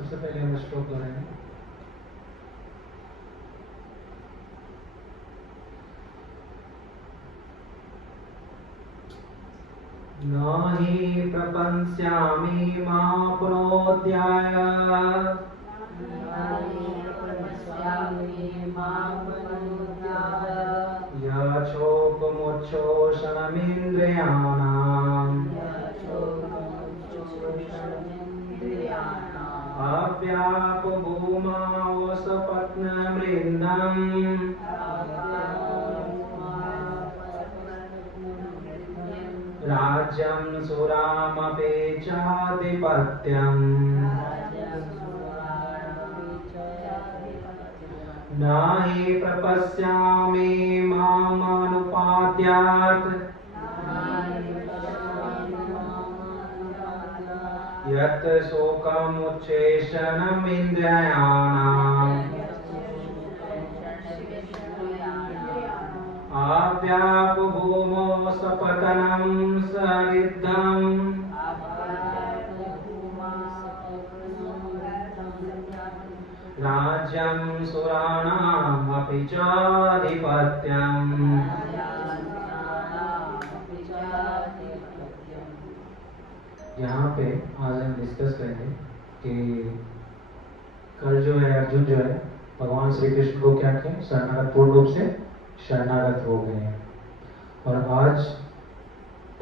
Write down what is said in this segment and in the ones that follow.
सबसे पहले हम श्लोक दोहराएंगे। नाहि प्रपंस्यामि माप्नोत्याय यच्छोकमुच्छोषणमिन्द्रियाणाम् अव्यापभूमावसपत्नमृन्दम् राज्यं सुरामपि चाधिपत्यम् नाहि प्रपश्यामि मामनुपाद्यात् यत् शोकमुच्छेषणमिन्द्रियाणाम् आव्यापभूमौ सपतनं सरिद्धम् राज्यं सुराणामपि चाधिपत्यम्। यहाँ पे आज हम डिस्कस करेंगे कि कल जो है अर्जुन जो है भगवान श्री कृष्ण को क्या किया, शरणागत पूर्ण रूप से शरणागत हो गए हैं। और आज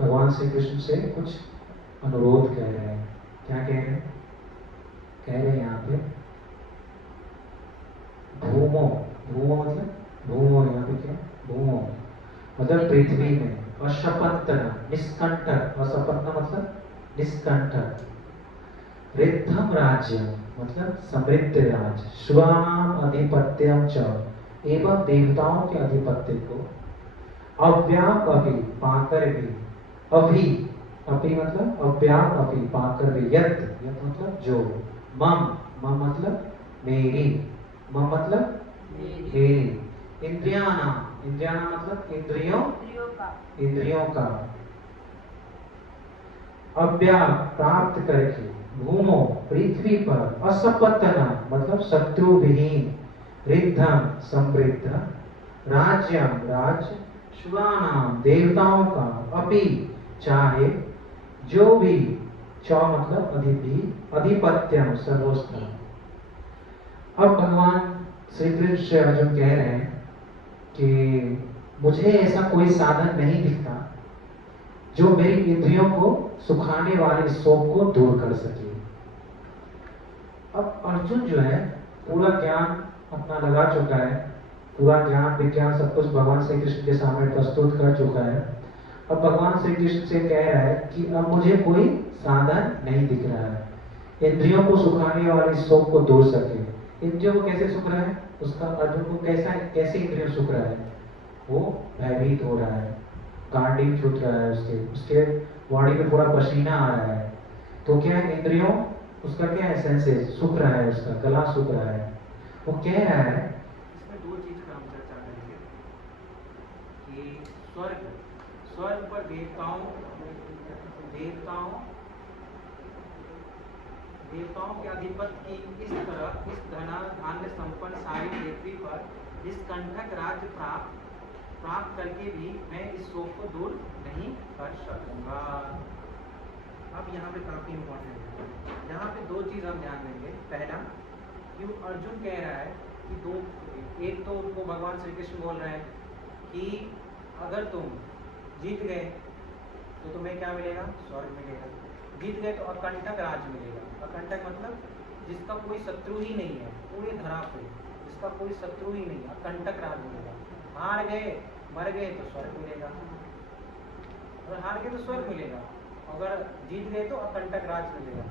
भगवान श्री कृष्ण से कुछ अनुरोध कह रहे हैं। क्या कह रहे हैं? कह रहे हैं यहाँ पे भूमो, भूमो मतलब भूमो, यहाँ पे क्या भूमो मतलब पृथ्वी में, अशपंतन निष्कंटक, असपंतन मतलब निष्कंटक, रिद्धम राज्य मतलब समृद्ध राज, शुभानाम अधिपत्यम च एवं देवताओं के अधिपत्य को, अव्यापी पाकर भी, अभी अपी मतलब अव्यापी पाकर भी, यत यत मतलब जो, मम मम मतलब मेरी, मम मतलब मेरी, इंद्रियाना इंद्रियाना मतलब इंद्रियों का अव्याप प्राप्त करके, भूमो पृथ्वी पर, असपत्तना मतलब शत्रु विहीन, रिद्धम समृद्ध, राज्यम राज्य, शुभानाम देवताओं का, अपि चाहे जो भी, च मतलब अधिपत्यम सर्वोच्च। अब भगवान श्री कृष्ण से अर्जुन कह रहे हैं कि मुझे ऐसा कोई साधन नहीं दिखता जो मेरी इंद्रियों को सुखाने वाले शोक को दूर कर सके। अब अर्जुन जो है पूरा ज्ञान अपना लगा चुका है, पूरा ज्ञान विज्ञान सब कुछ भगवान श्री कृष्ण के सामने प्रस्तुत कर चुका है। अब भगवान श्री कृष्ण से कह रहा है कि अब मुझे कोई साधन नहीं दिख रहा है इंद्रियों को सुखाने वाले शोक को दूर सके। इंद्रियों को कैसे सुख रहा है उसका, अर्जुन को कैसे इंद्रियों सुख रहा है, वो भयभीत हो रहा है, गांडीव छूट रहा है, उसके बॉडी में पूरा पसीना आ रहा है, तो क्या इंद्रियों उसका क्या है, सेंसेस सुख रहा है, उसका गला सुख रहा है। वो कह रहा है इसमें दो चीज का हम चर्चा करेंगे कि स्वर्ग पर देवताओं के अधिपति की इस तरह इस धान्य संपन्न सारी पृथ्वी पर इस कंठक राज्य प्राप्त करके भी मैं इस शोक को दूर नहीं कर सकूंगा। अब यहाँ पे काफी इम्पोर्टेंट है, यहाँ पे दो चीज हम ध्यान देंगे। पहला, क्यों अर्जुन कह रहा है कि एक तो उनको भगवान श्री कृष्ण बोल रहे हैं कि अगर तुम जीत गए तो तुम्हें क्या मिलेगा, स्वर्ग मिलेगा, जीत गए तो अकंटक राज्य मिलेगा। अकंटक मतलब जिसका कोई शत्रु ही नहीं है पूरी धरा पे, जिसका कोई शत्रु ही नहीं, अकंटक राज्य मिलेगा। हार गए मर गए तो स्वर्ग मिलेगा, अगर हार गए तो स्वर्ग मिलेगा, अगर जीत गए तो अकंटक राज्य मिलेगा।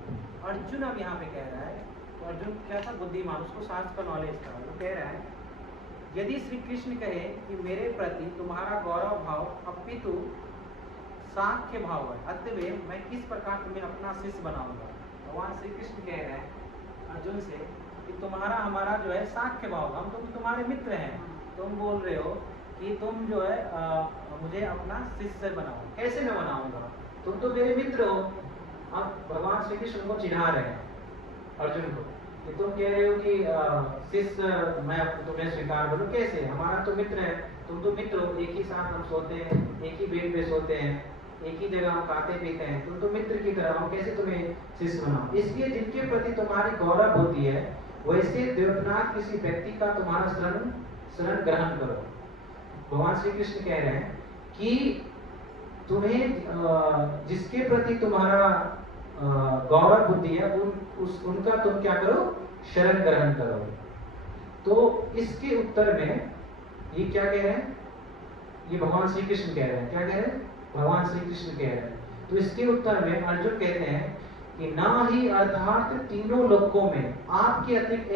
अर्जुन अब यहाँ पे कह रहा है, तो अर्जुन क्या था, बुद्धिमान, उसको शास्त्र का नॉलेज था। वो कह रहा है यदि श्री कृष्ण कहे कि मेरे प्रति तुम्हारा गौरव भाव अपितु साख्य भाव है, अतएव मैं किस प्रकार तुम्हें अपना शिष्य बनाऊंगा। भगवान श्री कृष्ण कह रहे हैं अर्जुन से कि तुम्हारा हमारा जो है साख्य भाव, हम तुम तुम्हारे मित्र हैं, तुम बोल रहे हो कि तुम जो है मुझे अपना शिष्य बनाओ, कैसे मैं बनाऊंगा, तुम तो मेरे मित्र हो। अब भगवान श्री कृष्ण को चिढ़ा रहे हैं अर्जुन को कि तुम कह रहे हो कि शिष्य मैं तुम्हें स्वीकार करूं, कैसे? हमारा तो मित्र है, तुम तो मित्र हो, एक ही साथ हम सोते हैं, एक ही बेड पे सोते हैं, एक ही जगह हम खाते पीते हैं, तुम तो मित्र की तरह हो, कैसे तुम्हें शिष्य बनाओ? इसलिए जिनके प्रति तुम्हारी गौरव होती है वैसे देवनाथ किसी व्यक्ति का तुम्हारा शरण ग्रहण करो। भगवान श्री कृष्ण कह रहे हैं कि तुम्हें जिसके प्रति तुम्हारा गौरव बुद्धि है उनका तुम क्या करो? शरण ग्रहण करो। तो इसके उत्तर में ये क्या कह रहे हैं? ये भगवान श्री कृष्ण कह रहे हैं। क्या कह रहे हैं? भगवान श्री कृष्ण कह रहे हैं। तो इसके उत्तर में अर्जुन कहते हैं कि ना ही अर्थात तीनों लोकों में आपके अतिरिक्त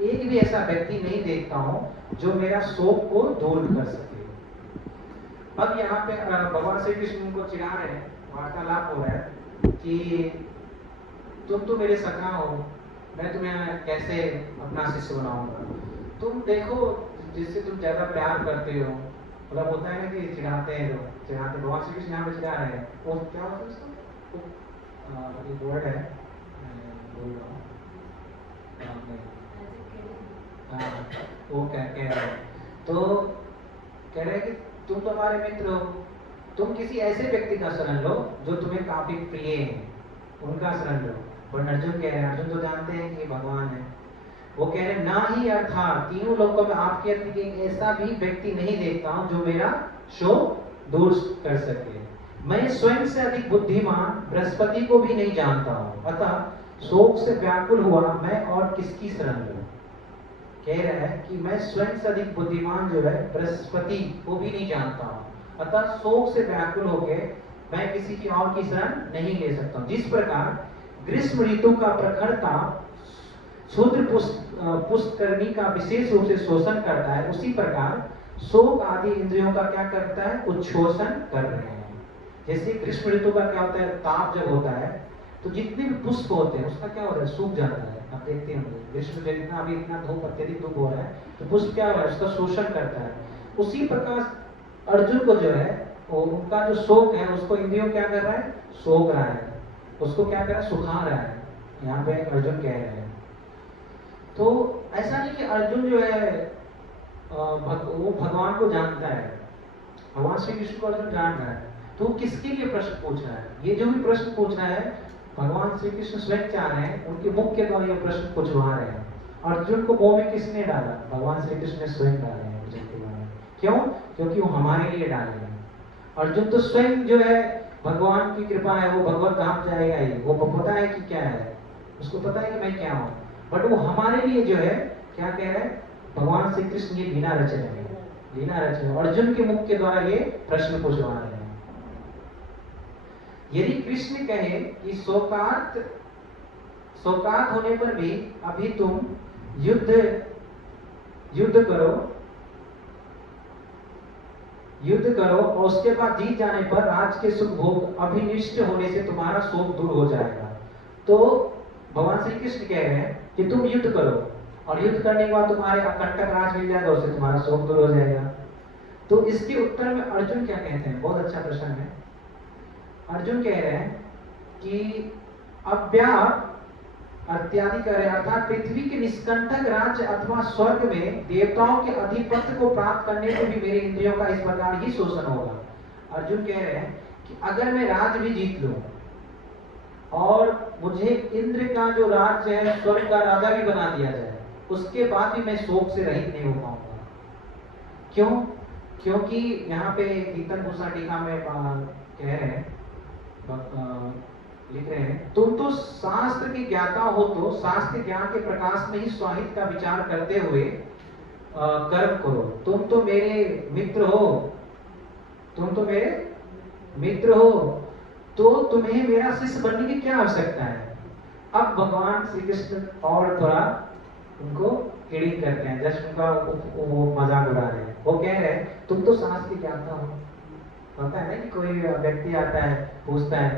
एक भी ऐसा व्यक्ति नहीं देखता हूं जो मेरा शोक को दूर कर सके। अब यहाँ पे भगवान श्री कृष्ण उनको चिढ़ा रहे हैं, वार्तालाप हो रहा है कि तुम तो मेरे सखा हो, मैं तुम्हें कैसे अपना शिष्य बनाऊंगा? तुम देखो जिससे तुम ज्यादा प्यार करते हो, मतलब होता है ना कि चिढ़ाते हैं लोग, चिढ़ाते। भगवान श्री कृष्ण यहाँ पे चिढ़ा रहे हैं, वो क्या होता है उसका? एक वर्ड है, बोल रहा हूँ, वो कह रहे हैं, तो कह रहे हैं कि तुम तो हमारे मित्र हो, तुम किसी ऐसे व्यक्ति का शरण लो जो तुम्हें काफी प्रिय है, उनका शरण लो। पर अर्जुन कह रहे हैं, अर्जुन तो जानते हैं कि भगवान है, वो कह रहे हैं ना ही अर्थात तीनों लोकों में आपके अतिरिक्त ऐसा भी व्यक्ति नहीं देखता हूं जो मेरा शोक दूर कर सके। मैं स्वयं से अधिक बुद्धिमान बृहस्पति को भी नहीं जानता हूं, अतः शोक से व्याकुल हुआ मैं और किसकी शरण लूं? कह रहा है कि मैं स्वयं से अधिक बुद्धिमान जो है बृहस्पति को भी नहीं जानता हूं, अतः शोक से व्याकुल होकर मैं किसी की और की शरण नहीं ले सकता हूं। जिस प्रकार ग्रीष्म ऋतु का प्रखरता शूद्र पुष्करणी का विशेष रूप से शोषण करता है, उसी प्रकार शोक आदि इंद्रियों का क्या करता है? उच्छोषण कर रहे हैं। जैसे ग्रीष्म ऋतु का क्या होता है? ताप जब होता है तो जितने भी पुष्प होते हैं उसका क्या होता है? सूख जाता है। आप देखते होंगे ग्रीष्म में जितना अभी इतना धूप, अत्यधिक धूप हो रहा है तो पुष्प क्या हो रहा है? उसका शोषण करता है। उसी प्रकार अर्जुन को जो है उनका जो शोक है उसको इंद्रियों क्या कर रहा है? सोख रहा है, उसको क्या कर रहा है? सुखा रहा है। यहाँ पे अर्जुन कह रहे हैं। तो ऐसा नहीं कि अर्जुन जो है वो भगवान को जानता है, भगवान श्री कृष्ण को अर्जुन जान रहा है, तो किसके लिए प्रश्न पूछ रहा है? ये जो भी प्रश्न पूछ रहा है भगवान श्री कृष्ण स्वयं चाह रहे हैं, उनके मुख के द्वारा ये प्रश्न पूछवा रहे हैं। अर्जुन को मोह में किसने डाला? भगवान श्री कृष्ण ने स्वयं डाले हैं अर्जुन के बारे में। क्यों? क्योंकि वो हमारे लिए डाले हैं। अर्जुन तो स्वयं जो है भगवान की कृपा है, वो भगवत धाम जाएगा ही, वो पता है कि क्या है, उसको पता है कि मैं क्या हूँ, बट वो हमारे लिए जो है क्या कह रहे हैं? भगवान श्री कृष्ण ये लीला रच रहे हैं, लीला रच रहे हैं। अर्जुन के मुख के द्वारा ये प्रश्न पूछवा रहे हैं। यदि कृष्ण कहे कि शोकार्त होने पर भी अभी तुम युद्ध करो और उसके बाद जीत जाने पर राज के सुख भोग अभिनिष्ट होने से तुम्हारा शोक दूर हो जाएगा, तो भगवान श्री कृष्ण कह रहे हैं कि तुम युद्ध करो और युद्ध करने के बाद तुम्हारे अकंटक राज मिल जाएगा, उससे तुम्हारा शोक दूर हो जाएगा। तो इसके उत्तर में अर्जुन क्या कहते हैं? बहुत अच्छा प्रश्न है। अर्जुन कह रहे हैं कि अव्याप इत्यादि कर रहे हैं, अर्थात पृथ्वी के निष्कंटक राज्य अथवा स्वर्ग में देवताओं के अधिपत्य को प्राप्त करने से भी मेरे इंद्रियों का इस प्रकार ही शोषण होगा। अर्जुन कह रहे हैं कि अगर मैं राज्य भी जीत लूं और मुझे इंद्र का जो राज्य है स्वर्ग का राजा भी बना दिया जाए, उसके बाद भी मैं शोक से रहित नहीं हो पाऊंगा। क्यों? क्योंकि यहाँ पे कीर्तन भूषण टीका में कह रहे हैं, लिख रहे हैं, तुम तो शास्त्र की ज्ञाता हो तो शास्त्र ज्ञान के प्रकाश में ही स्वाहित का विचार करते हुए कर्म करो। तुम तो मेरे मित्र हो, तो तुम्हें मेरा शिष्य बनने की क्या आवश्यकता है? अब भगवान श्री कृष्ण और थोड़ा उनको किडिंग करते हैं, जस्ट उनका वो मजाक उड़ा रहे हैं। वो कह रहे हैं तुम तो शास्त्र की ज्ञाता हो। होता है ना कि कोई व्यक्ति आता है, पूछता है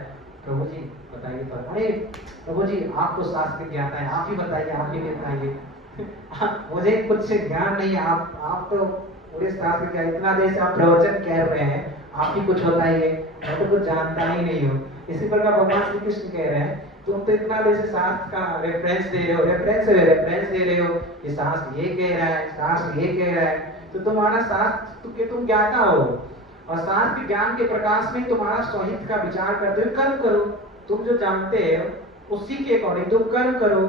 प्रभु जी बताइए, तो अरे प्रभु जी आप तो शास्त्र के ज्ञाता है, आप ही बताइए, आप ही बताइए। मुझे कुछ ज्ञान नहीं है, आप तो पूरे शास्त्र का इतना देर से आप प्रवचन कह रहे हैं, आप ही कुछ बताइए, मैं तो कुछ जानता ही नहीं हूँ। इसी प्रकार भगवान श्री कृष्ण कह रहे हैं तुम तो इतना जैसे शास्त्र का रेफरेंस दे रहे हो, रेफरेंस दे रहे हो कि शास्त्र ये कह रहा है, शास्त्र ये कह रहा है, तो तुम्हारा शास्त्र के तुम ज्ञाता हो, और शास्त्र ज्ञान के प्रकाश में तुम्हारा स्वहित का विचार करते हुए कर्म करो। तुम जो जानते हो उसी के अकॉर्डिंग तुम कर्म करो।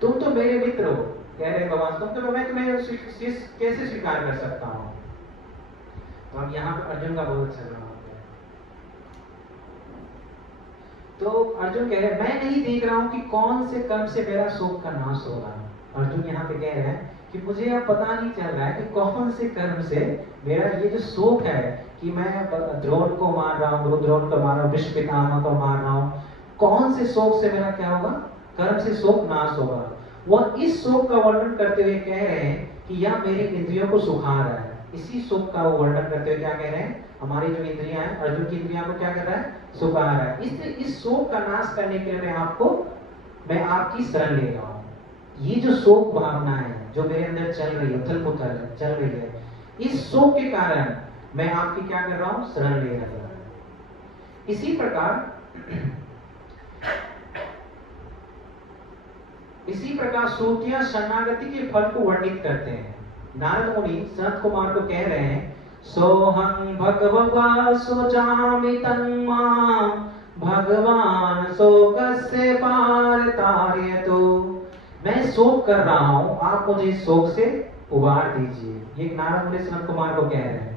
तुम तो मेरे मित्र हो, कह रहे भगवान, तुम तो मैं तुम्हें कैसे स्वीकार कर सकता हूँ। तो अब यहाँ पर अर्जुन का बहुत अच्छा जवाब है। तो अर्जुन कह रहे मैं नहीं देख रहा हूं कि कौन से कर्म से मेरा शोक का नाश होगा। अर्जुन यहाँ पे कह रहे हैं कि मुझे अब पता नहीं चल रहा है कि कौन से कर्म से मेरा ये जो शोक है कि मैं द्रोण को मार रहा हूँ, द्रोण को मार रहा हूँ, भीष्म पितामह को मार रहा हूँ, कौन से शोक से मेरा क्या होगा, कर्म से शोक नाश होगा। वह इस शोक का वर्णन करते हुए कह रहे हैं कि यह मेरी इंद्रियों को सुखा रहा है। इसी शोक का वो वर्णन करते हुए क्या कह रहे हैं, हमारी जो इंद्रियां हैं, अर्जुन की इंद्रियां को क्या कर रहा है, सुखा रहा है। इसलिए इस शोक का नाश करने के लिए मैं आपकी शरण ले रहा हूँ। ये जो शोक भावना है जो मेरे अंदर चल रही है, उथल पुथल चल रही है, इस शोक के कारण मैं आपकी क्या कर रहा हूँ, शरण ले रहा हूँ। इसी प्रकार श्रुतियां शरणागति के फल को वर्णित करते हैं। नारद मुनि सनत कुमार को कह रहे हैं, सोहं भगवता सोचामि तन्मां भगवान शोकस्य पारतारयतु। मैं शोक कर रहा हूं, आप मुझे शोक से उबार दीजिए। ये नारद मुनि सनत कुमार को कह रहे हैं।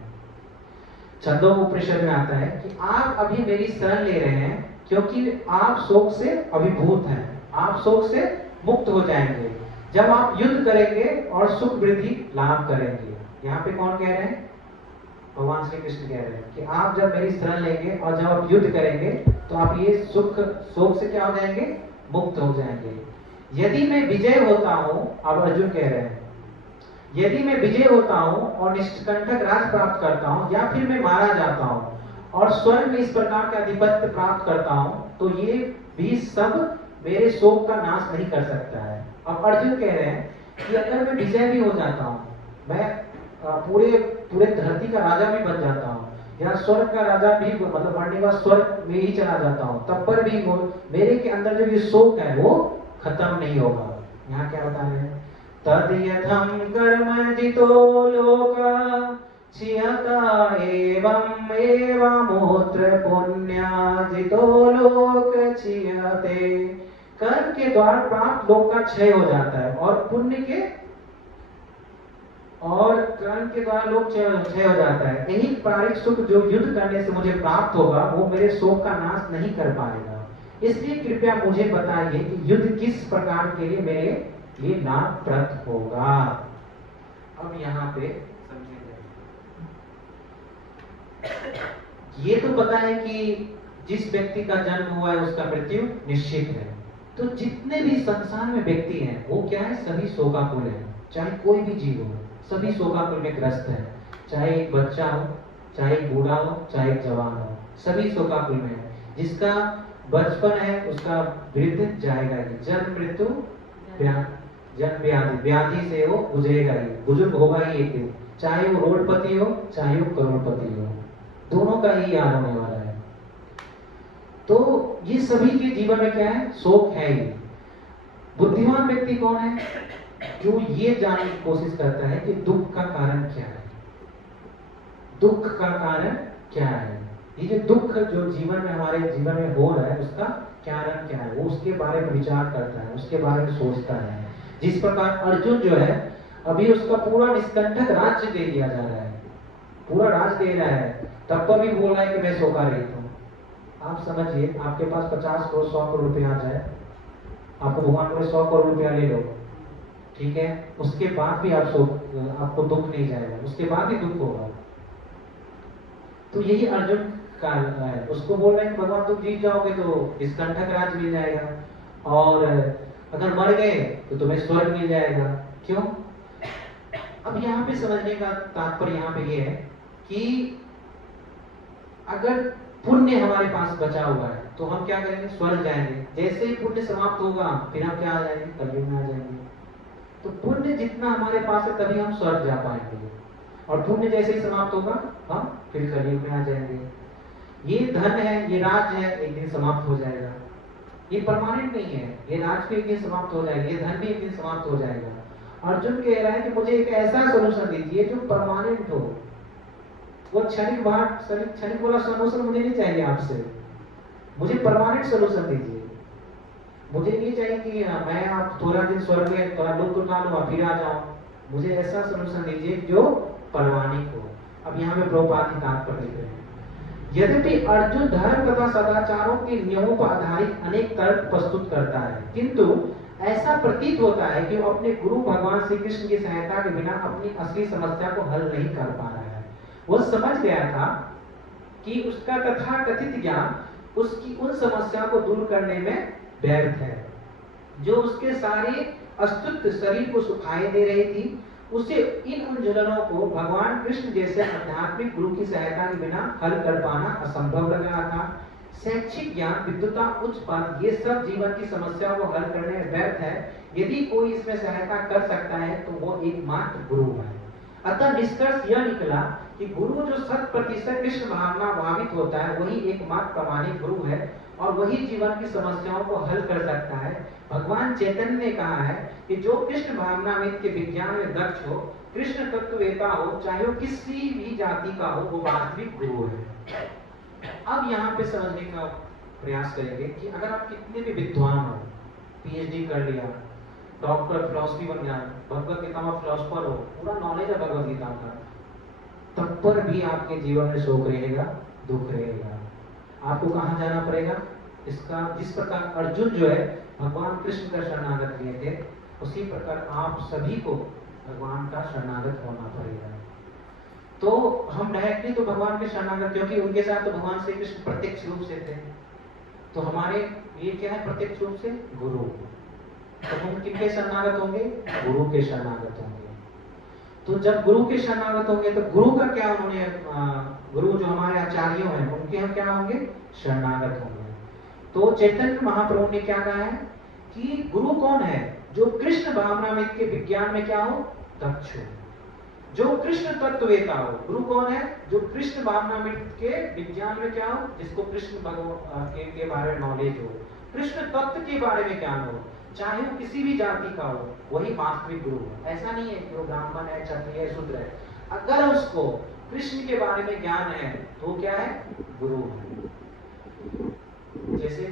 छंदोपनिषद में आता है कि आप अभी मेरी शरण ले रहे हैं क्योंकि आप शोक से अभिभूत हैं, आप शोक से मुक्त हो जाएंगे जब आप युद्ध करेंगे और सुख वृद्धि लाभ करेंगे। यहाँ पे कौन कह रहे हैं, भगवान श्री कृष्ण कह रहे हैं कि आप जब मेरी शरण लेंगे और जब आप युद्ध करेंगे तो आप ये शोक से क्या हो जाएंगे, मुक्त हो जाएंगे। यदि मैं विजय होता हूँ, अब अर्जुन कह रहे हैं, यदि मैं विजय होता हूँ और निष्कंटक राज प्राप्त करता हूँ, या फिर मैं मारा जाता हूँ और स्वर्ग में इस प्रकार का आधिपत्य प्राप्त करता हूँ, तो ये भी सब मेरे शोक का नाश नहीं कर सकता है। अब अर्जुन कह रहे हैं कि अगर मैं विजय भी हो जाता हूँ, मैं पूरे धरती का राजा भी बन जाता हूँ, या स्वर्ग का राजा भी, मतलब मरने के बाद स्वर्ग में ही चला जाता हूँ, तब पर भी मेरे के अंदर जो ये शोक है वो खत्म नहीं होगा। यहाँ क्या बता रहे हैं, तद यथम कर्म जितो लोका छियता एवं एवमोत्र पुण्या जितो लोक छियते। कर्म के द्वारा प्राप्त लोक का क्षय हो जाता है और कर्म के द्वारा लोक क्षय हो जाता है। यही पारिक सुख जो युद्ध करने से मुझे प्राप्त होगा वो मेरे शोक का नाश नहीं कर पाएगा। इसलिए कृपया मुझे बताइए कि युद्ध किस प्रकार के लिए मेरे लिए लाभप्रद होगा। अब यहाँ पे ये तो पता है कि जिस व्यक्ति का जन्म हुआ है उसका मृत्यु निश्चित है। तो जितने भी संसार में व्यक्ति हैं वो क्या है, सभी शोकाकुल हैं। चाहे कोई भी जीव हो, सभी शोकाकुल में ग्रस्त है। चाहे एक बच्चा हो, चाहे एक बूढ़ा हो, चाहे एक जवान हो, सभी शोकाकुल में है। जिसका बचपन है उसका वृद्ध जाएगा ही, जन्म मृत्यु जन्म व्याधि से वो गुजरेगा ही, बुजुर्ग होगा ही एक दिन। चाहे वो रोडपति हो, चाहे वो करोड़पति हो, दोनों का ही हाल होने वाला है। तो ये सभी के जीवन में क्या है, शोक है ही। बुद्धिमान व्यक्ति कौन है, जो ये जानने की कोशिश करता है कि दुख का कारण क्या है, दुख का कारण क्या है। ये जो दुख जो जीवन में हमारे जीवन में हो रहा है उसका कारण क्या है, वो उसके बारे में विचार करता है, उसके बारे में सोचता है। जिस प्रकार अर्जुन जो है अभी उसका पूरा निष्कंटक राज्य दे दिया जा रहा है, पूरा राज दे रहा है, तब पर भी बोल रहा है कि मैं शोका रहित हूँ। आप समझिए, आपके पास 50 करोड़ 100 करोड़ रुपया आ जाए, आपको भगवान बोले 100 करोड़ रुपया ले लो, ठीक है, उसके बाद भी आपको दुख नहीं जाएगा, उसके बाद भी दुख होगा। तो यही अर्जुन का है। उसको बोल रहे हैं कि भगवान तुम जीत जाओगे तो निष्कंटक राज मिल जाएगा, और अगर मर गए तो तुम्हें स्वर्ग मिल जाएगा। क्यों? अब यहाँ पे समझने का तात्पर्य यहाँ पे ये है कि अगर पुण्य हमारे पास बचा हुआ है तो हम क्या करेंगे, स्वर्ग जाएंगे। जैसे ही पुण्य समाप्त होगा फिर हम क्या आ जाएंगे, कलयुग में आ जाएंगे। तो पुण्य जितना हमारे पास है तभी हम स्वर्ग जा पाएंगे, और पुण्य जैसे ही समाप्त होगा हम फिर कलयुग में आ जाएंगे। ये धन है, ये राज्य है, एक दिन समाप्त हो जाएगा। ये परमानेंट नहीं है, ये राज भी एक दिन समाप्त हो जाएगा, ये धन भी एक दिन समाप्त हो जाएगा। अर्जुन कह रहा है कि मुझे एक ऐसा सोल्यूशन दीजिए जो परमानेंट हो। वो क्षणिक वाला सोल्यूशन मुझे नहीं चाहिए आपसे, मुझे परमानेंट सोल्यूशन दीजिए। मुझे नहीं चाहिए कि मैं आप थोड़ा दिन स्वर्ग में थोड़ा लुत्फ उठा लूँ फिर आ जाऊँ। मुझे ऐसा सोल्यूशन दीजिए जो परमाणिक हो। अब यहाँ पे प्रभुपाद जी तात्पर्य लिख रहे हैं, यद्यपि अर्जुन धर्म तथा सदाचारों के नियमों पर आधारित अनेक तर्क प्रस्तुत करता है, किंतु ऐसा प्रतीत होता है कि वो अपने गुरु भगवान श्री कृष्ण की सहायता के बिना अपनी असली समस्या को हल नहीं कर पा रहा है। वो समझ गया था कि उसका तथाकथित ज्ञान उसकी उन समस्या को दूर करने में व्यर्थ है जो उसके सारे अस्तित्व शरीर को सुखाए दे रही थी। उसे इन उलझनों को भगवान कृष्ण जैसे आध्यात्मिक गुरु की सहायता के बिना हल कर पाना असंभव लग रहा था। शैक्षिक ज्ञान, विद्वता, उच्च पद, ये सब जीवन की समस्या को हल करने में व्यर्थ है। यदि कोई इसमें सहायता कर सकता है तो वो एकमात्र गुरु है। अतः निष्कर्ष यह निकला कि गुरु जो 100% कृष्ण भावना भावित होता है वही एकमात्र प्रामाणिक गुरु है और वही जीवन की समस्याओं को हल कर सकता है। भगवान चैतन्य ने कहा है कि जो कृष्ण भावनामृत के विज्ञान में दक्ष हो, कृष्ण तत्ववेता हो, चाहे वो किसी भी जाति का हो, वो वास्तविक गुरु है। अब यहाँ पे समझने का प्रयास करेंगे कि अगर आप कितने भी विद्वान हो, पीएचडी कर लिया, डॉक्टर फिलॉसफी बन गया, भगवत गीता में फिलॉसफर हो, पूरा नॉलेज है भगवत गीता का, तब पर भी आपके जीवन में शोक रहेगा, दुख रहेगा। आपको कहाँ जाना पड़ेगा? इसका जिस प्रकार अर्जुन जो है भगवान कृष्ण का शरणागत लिए थे, उसी प्रकार आप सभी को भगवान का शरणागत होना पड़ेगा। तो हम डायरेक्टली तो भगवान के शरणागत, क्योंकि उनके साथ तो भगवान श्री कृष्ण प्रत्यक्ष रूप से थे, तो हमारे ये क्या है? प्रत्यक्ष रूप से गुरु। तो हम किनके शरणागत होंगे? गुरु के शरणागत होंगे। तो जब गुरु के शरणागत होंगे तो गुरु का क्या, उन्होंने गुरु जो हमारे आचार्यों हैं उनके हम क्या होंगे? शरणागत होंगे। तो चैतन्य महाप्रभु ने क्या कहा है कि गुरु कौन है? जो कृष्ण भावनामृत के विज्ञान में क्या हो? दक्ष हो, जो कृष्ण तत्ववेता हो। गुरु कौन है? जो कृष्ण भावनामृत के विज्ञान में क्या हो? जिसको कृष्ण भगवान के बारे में नॉलेज हो, कृष्ण तत्व के बारे में ज्ञान हो, चाहे वो किसी भी जाति का हो, वही वास्तविक गुरु है। ऐसा नहीं है कि वो ब्राह्मण है, क्षत्रिय है, शूद्र है। अगर उसको कृष्ण के बारे में ज्ञान है तो क्या है? गुरु है। जैसे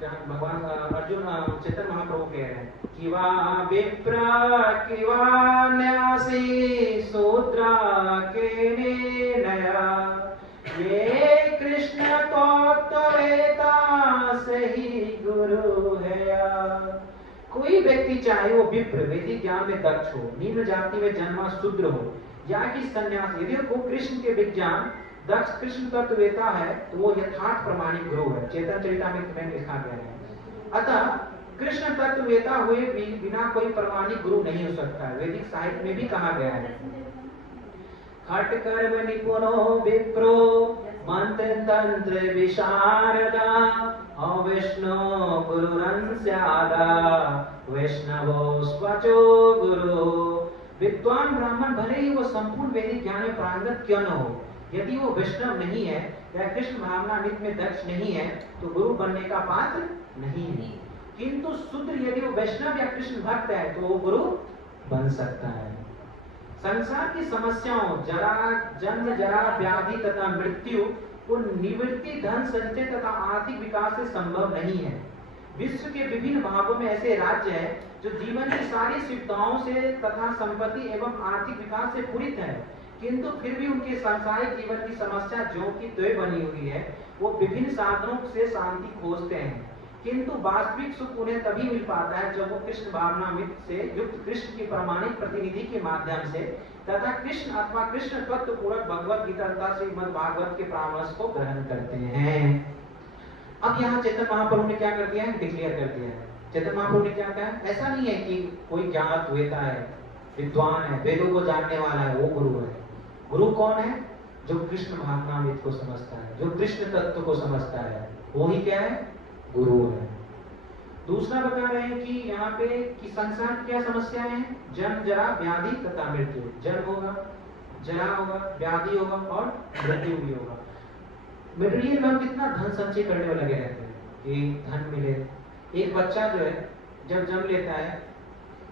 भगवान अर्जुन चैतन्य महाप्रभु कह रहे हैं कि वा विप्र किवा न्यासी शूद्रा के नया, ये कृष्ण तत्ववेता सही गुरु है। कोई व्यक्ति चाहे वो विप्र वैदिक ज्ञान में दक्ष हो, निम्न जाति में जन्मा शूद्र हो, या कि सन्यासी, यदि वो कृष्ण के विज्ञान दक्ष कृष्ण तत्ववेता है तो वो यथार्थ प्रमाणिक गुरु है। चैतन्य चरितामृत में लिखा गया है। अतः कृष्ण तत्ववेता हुए बिना कोई प्रमाणिक गुरु नहीं हो सकता है। वैदिक साहित्य में भी कहा गया है, खट कर्म निपुणो विप्रो मंत्र तंत्र विशारदा विष्णु गुरुरंस्यादा वैष्णवो स्वचो गुरु। विद्वान ब्राह्मण भले ही वो संपूर्ण वैदिक ज्ञान में पारंगत क्यों न हो, यदि वो वैष्णव नहीं है या कृष्ण भावनामृत में दक्ष नहीं है तो गुरु बनने का पात्र नहीं है। किंतु शूद्र यदि वो वैष्णव या कृष्ण भक्त है तो वो गुरु बन सकता है। संसार की समस्याओं जरा, जन्म, जरा, व्याधि तथा मृत्यु को निवृत्ति, धन संचय तथा आर्थिक विकास से संभव नहीं है। विश्व के विभिन्न भागों में ऐसे राज्य हैं जो जीवन की सारी सुविधाओं से तथा संपत्ति एवं आर्थिक विकास से पूरित है, किंतु फिर भी उनके सांसारिक जीवन की समस्या जो की त्वय बनी हुई है। वो विभिन्न साधनों से शांति खोजते हैं, किंतु वास्तविक सुख उन्हें तभी मिल पाता है जब वो कृष्ण भावनामृत से युक्त कृष्ण की प्रमाणिक प्रतिनिधि के माध्यम से तथा कृष्ण अथवा कृष्ण तत्व पूरक भगवत गीता तथा श्रीमद् भागवत के परामर्श को ग्रहण करते हैं। अब यहाँ चैतन्य महाप्रभु ने क्या कर दिया है? डिक्लेयर कर दिया है। चैतन्य महाप्रभु ने क्या कहा? ऐसा नहीं है कि कोई ज्ञात वेता है, विद्वान है, वेदों को जानने वाला है, वो गुरु है। गुरु कौन है? जो कृष्ण भावनामृत को समझता है, जो कृष्ण तत्व को समझता है, वो ही क्या है? गुरु है। दूसरा बता रहे हैं कि यहाँ पे कि संसार की क्या समस्याएं हैं? जन्म, जरा, व्याधि तथा मृत्यु। जन्म होगा, जरा होगा, व्याधि होगा और मृत्यु भी होगा। मटेरियल में हम कितना धन संचय करने में लगे रहते हैं कि धन मिले, एक बच्चा जो है जब जन्म लेता है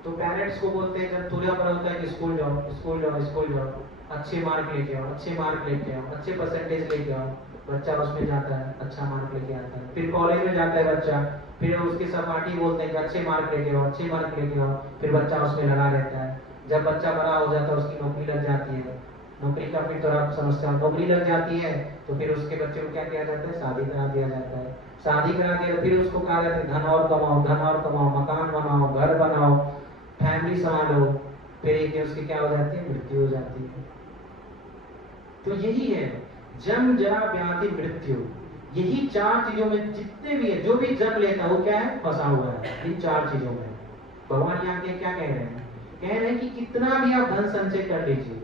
तो पेरेंट्स को बोलते हैं, जब थोड़ा बड़ा होता है कि स्कूल जाओ, स्कूल जाओ, स्कूल जाओ, अच्छे मार्क लेके आओ, अच्छे मार्क लेके आओ, अच्छे परसेंटेज लेके आओ। बच्चा उसमें जाता है, अच्छा मार्क लेके आता है। फिर कॉलेज में जाता है बच्चा, फिर उसके सहपाठी बोलते हैं कि अच्छे मार्क लेके आओ, अच्छे मार्क लेके आओ। फिर बच्चा उसमें लगा रहता है। जब बच्चा बड़ा हो जाता है, उसकी नौकरी लग जाती है। नौकरी का फिर तो आप समझते हो, नौकरी लग जाती है तो फिर उसके बच्चे को क्या किया जाता है, शादी करा दिया जाता है। शादी करा दिया, फिर उसको कहा जाता है धन और कमाओ, धन और कमाओ, मकान बनाओ, घर बनाओ, फैमिली संभालो। फिर एक दिन उसकी क्या हो जाती है, मृत्यु हो जाती है। तो यही है जन्म, जरा, व्याधि, मृत्यु। यही चार चीजों में जितने भी है, जो भी जन्म लेता है वो क्या है, फंसा हुआ है इन चार चीजों में। भगवान यहाँ के क्या कह रहे हैं, कह रहे हैं कि कितना भी आप धन संचय कर लीजिए,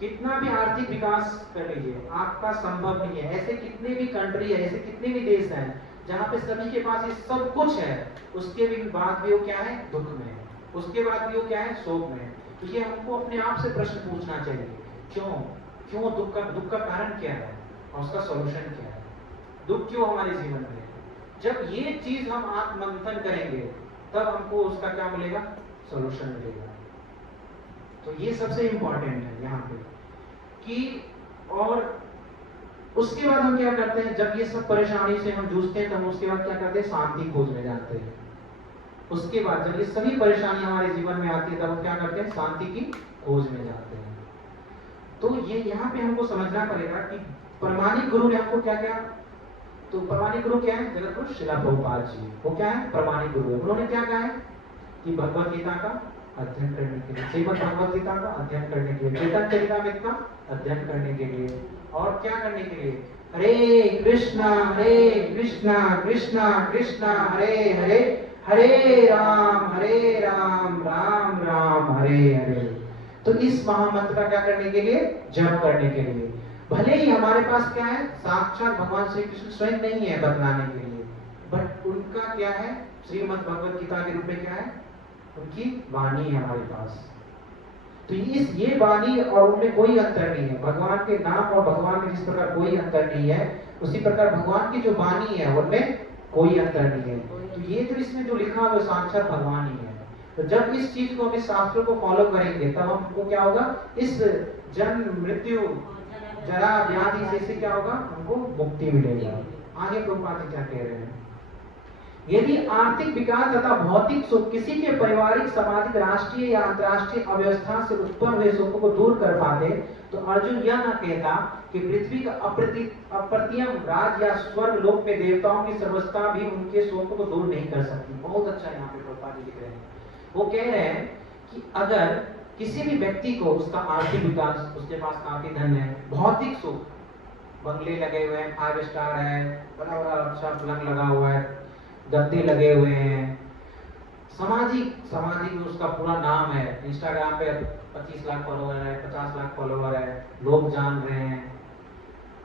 कितना भी आर्थिक विकास कर लीजिए, आपका संभव नहीं है। ऐसे कितने भी कंट्री है, ऐसे कितने भी देश हैं जहाँ पे सभी के पास ये सब कुछ है, उसके भी बाद भी वो क्या है, दुख में है। उसके बाद भी वो क्या है, शोक में है। तो ये हमको अपने आप से प्रश्न पूछना चाहिए, क्यों दुख का कारण क्या है और उसका सॉल्यूशन क्या है। दुख क्यों हमारे जीवन में है? जब ये चीज हम आत्ममंथन करेंगे तब हमको उसका क्या मिलेगा, सॉल्यूशन मिलेगा। तो ये सबसे इंपॉर्टेंट है यहाँ पे कि, और उसके बाद हम क्या करते हैं, जब ये सब परेशानी से हम जूझते हैं तो हम उसके बाद क्या करते हैं, शांति खोजने जाते हैं। उसके बाद जब ये सभी परेशानी हमारे जीवन में आती है तब हम क्या करते हैं, शांति की खोज में जाते हैं। तो ये यहाँ पे हमको समझना पड़ेगा कि प्रामाणिक गुरु ने हमको क्या क्या, तो प्रामाणिक गुरु क्या है, जगत गुरु श्रील प्रभुपाद जी, वो क्या है, प्रामाणिक गुरु है। उन्होंने क्या कहा है कि भगवत गीता का अध्ययन करने के लिए, श्रीमद् भगवत गीता का अध्ययन करने के लिए, चैतन्य चरितामृत का अध्ययन करने के लिए, और क्या करने के लिए, हरे कृष्णा कृष्णा कृष्णा हरे हरे, हरे राम राम राम हरे हरे। तो इस महामंत्र का क्या करने के लिए, जप करने के लिए। भले ही हमारे पास क्या है, साक्षात भगवान श्री कृष्ण स्वयं नहीं है बतलाने के लिए, बट उनका क्या है, श्रीमद् भगवत गीता के रूप में क्या है, उनकी वाणी है हमारे पास। तो ये वाणी और उनमें कोई अंतर नहीं है। भगवान के नाम और भगवान में जिस प्रकार कोई अंतर नहीं है, उसी प्रकार भगवान की जो वाणी है उनमें कोई अंतर नहीं है। तो ये जो इसमें जो लिखा है वो साक्षात भगवान ही है। तो जब इस चीज को, हम इस शास्त्रों को फॉलो करेंगे तब हमको क्या होगा, इस जन्म मृत्यु जरा व्याधि से क्या होगा, हमको मुक्ति मिलेगी। आगे प्रभुपाद जी क्या कह रहे हैं, यदि आर्थिक विकास तथा भौतिक सुख किसी के पारिवारिक, सामाजिक, राष्ट्रीय या अंतर्राष्ट्रीय अव्यवस्था से उत्पन्न हुए सुखों को दूर कर पाते तो अर्जुन यह न कहता कि पृथ्वी का अप्रतिम राज या स्वर्ग लोक में देवताओं की सर्वस्ता भी उनके शोकों को दूर नहीं कर सकती। बहुत अच्छा यहाँ पे प्रभुपाद जी लिख रहे हैं। वो कह रहे हैं कि अगर किसी भी व्यक्ति को उसका आर्थिक विकास, उसके पास काफी धन है, भौतिक सुख, बंगले लगे हुए हैं, 5 स्टार है, बड़ा बड़ा अच्छा पलंग लगा हुआ है, गद्दे लगे हुए हैं, सामाजिक में उसका पूरा नाम है, इंस्टाग्राम पे 25 लाख फॉलोवर है, 50 लाख फॉलोवर है, लोग जान रहे हैं,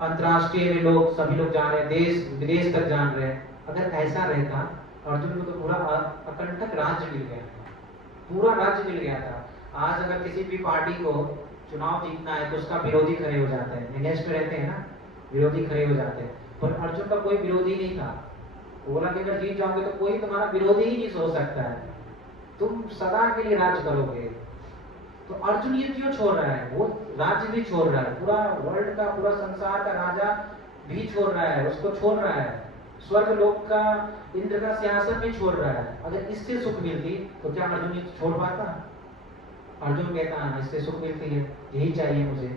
अंतर्राष्ट्रीय में लोग, सभी लोग जान रहे हैं, देश विदेश तक जान रहे हैं। अगर ऐसा रहता, अर्जुन को तो पूरा अकंटक राज्य मिल गया, पूरा राज्य मिल गया था। आज अगर किसी भी पार्टी को चुनाव जीतना है तो उसका विरोधी खड़े हो जाते हैं, अगेंस्ट में रहते हैं ना, विरोधी खड़े हो जाते हैं। पर अर्जुन का कोई विरोधी नहीं था। बोला कि अगर जीत जाओगे तो कोई तुम्हारा विरोधी ही नहीं सोच सकता है, तुम सदा के लिए राज्य करोगे। तो अर्जुन ये क्यों छोड़ रहा है, वो राज्य भी छोड़ रहा है, पूरा वर्ल्ड का, पूरा संसार का राजा भी छोड़ रहा है, उसको छोड़ रहा है, स्वर्ग लोक का, इंद्र का सिंहासन भी छोड़ रहा है। अगर इससे सुख मिलती तो क्या अर्जुन ये छोड़ पाता? अर्जुन कहता है इससे सुख मिलती है, यही चाहिए मुझे,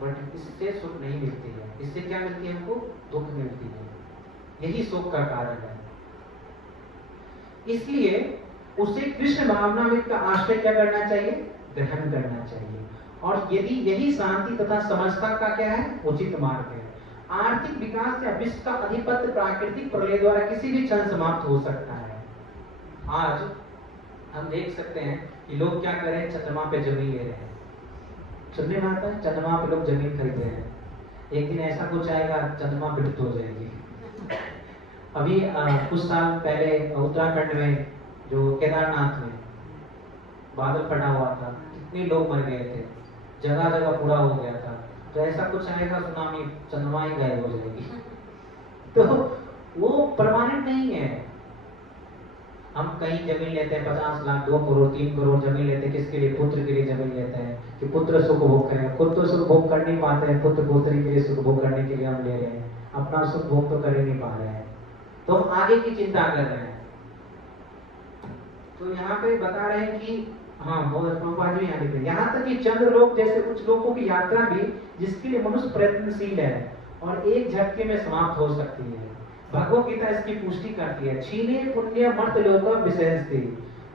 बट इससे सुख नहीं मिलती है। इससे क्या मिलती है हमको? दुख मिलती है। यही शोक का कारण है। इसलिए उसे कृष्ण भावनामृत का आश्रय क्या करना चाहिए? ग्रहण करना चाहिए। और यदि यही शांति तथा समझता का क्या है? उचित मार्ग है। आर्थिक विकास या विश्व का अधिपत्य प्राकृतिक प्रलय द्वारा किसी भी क्षण समाप्त हो सकता है। आज हम देख सकते हैं कि लोग क्या कर रहे हैं, चंद्रमा पे जमीन ले रहे हैं। सुनने में आता है चंद्रमा पे लोग जमीन खरीद रहे हैं। एक दिन ऐसा कुछ आएगा, चंद्रमा विलुप्त हो जाएगी। अभी कुछ साल पहले उत्तराखंड में जो केदारनाथ में बादल फटा हुआ था, कितने लोग मर गए थे, जगह जगह पूरा हो गया था। तो ऐसा कुछ आएगा, सुनामी, चंद्रमा ही गायब हो जाएगी। तो वो परमानेंट नहीं है। हम कहीं जमीन लेते हैं 50 लाख 2 करोड़ 3 करोड़ जमीन लेते हैं, किसके लिए? पुत्र के लिए जमीन लेते हैं कि पुत्र सुख भोग करेगा। खुद तो सुख भोग कर नहीं पाते हैं, पुत्र पुत्री के लिए सुख भोग करने के लिए हम ले रहे हैं, अपना सुख भोग तो कर ही नहीं पा रहे हैं, तो हम आगे की चिंता कर रहे हैं। तो यहाँ पे बता रहे हैं कि हाँ प्रभुपाद जी यहाँ लिख रहे हैं, यहाँ तक कि चंद्रलोक जैसे उच्च लोकों की यात्रा भी जिसके लिए मनुष्य प्रयत्नशील है और एक झटके में समाप्त हो सकती है। भगवत गीता इसकी पुष्टि करती है। छीने पुण्य मर्त लोका विशेषते,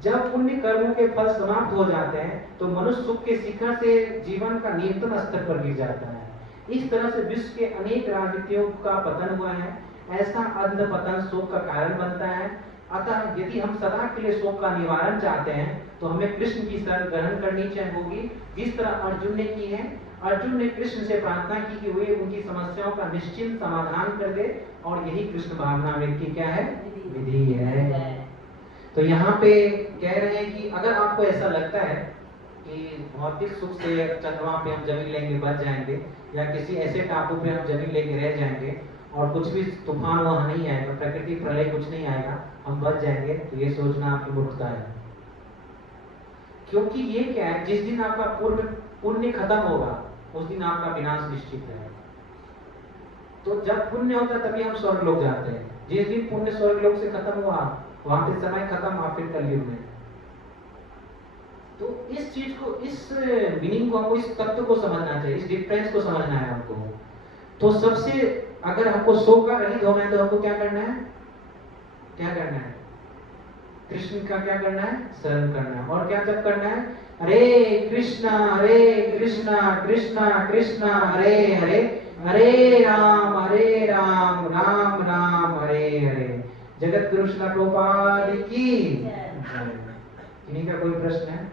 जब पुण्य कर्मों के फल समाप्त हो जाते हैं तो मनुष्य सुख के शिखर से जीवन का न्यूनतम स्तर पर गिर जाता है। इस तरह से विश्व के अनेक राजनीतियों का पतन हुआ है। ऐसा अधः पतन शोक का कारण बनता है। अतः यदि हम सदा के लिए शोक का निवारण चाहते हैं तो हमें कृष्ण की शरण ग्रहण करनी होगी, जिस तरह अर्जुन ने की है। अर्जुन ने कृष्ण से प्रार्थना की कि वे उनकी समस्याओं का निश्चिंत समाधान कर दे, और यही कृष्ण भावनामृत की क्या है? विधि है। तो यहाँ पे कह रहे हैं कि अगर आपको ऐसा लगता है कि भौतिक सुख से चंद्रमा पे हम जमीन लेंगे बच जाएंगे, या किसी ऐसे टापू पे हम जमीन लेके रह जाएंगे और कुछ भी तूफान वहां नहीं आएगा, प्रकृति प्रलय कुछ नहीं आएगा, हम बच जाएंगे, तो ये सोचना आपकी मूर्खता है। क्योंकि ये क्या है, जिस दिन आपका पुण्य खत्म होगा उस दिन आपका विनाश निश्चित है। तो जब पुण्य होता है तभी हम स्वर्ग लोक जाते हैं। जिस दिन पुण्य स्वर्ग लोक से खत्म हुआ वहां पे समय खत्म, आप फिर कलयुग में। तो इस चीज को, इस मीनिंग को हमको, इस तत्व को समझना चाहिए, इस डिफरेंस को समझना है हमको। तो सबसे अगर हमको शोक का रहित होना है तो हमको क्या करना है? क्या करना है? कृष्ण का क्या करना है? शरण करना है। और क्या जब करना है? हरे कृष्णा कृष्णा कृष्णा हरे हरे, हरे राम राम राम हरे हरे। जगत गुरु श्रील प्रभुपाद की। इन्हीं का कोई प्रश्न है?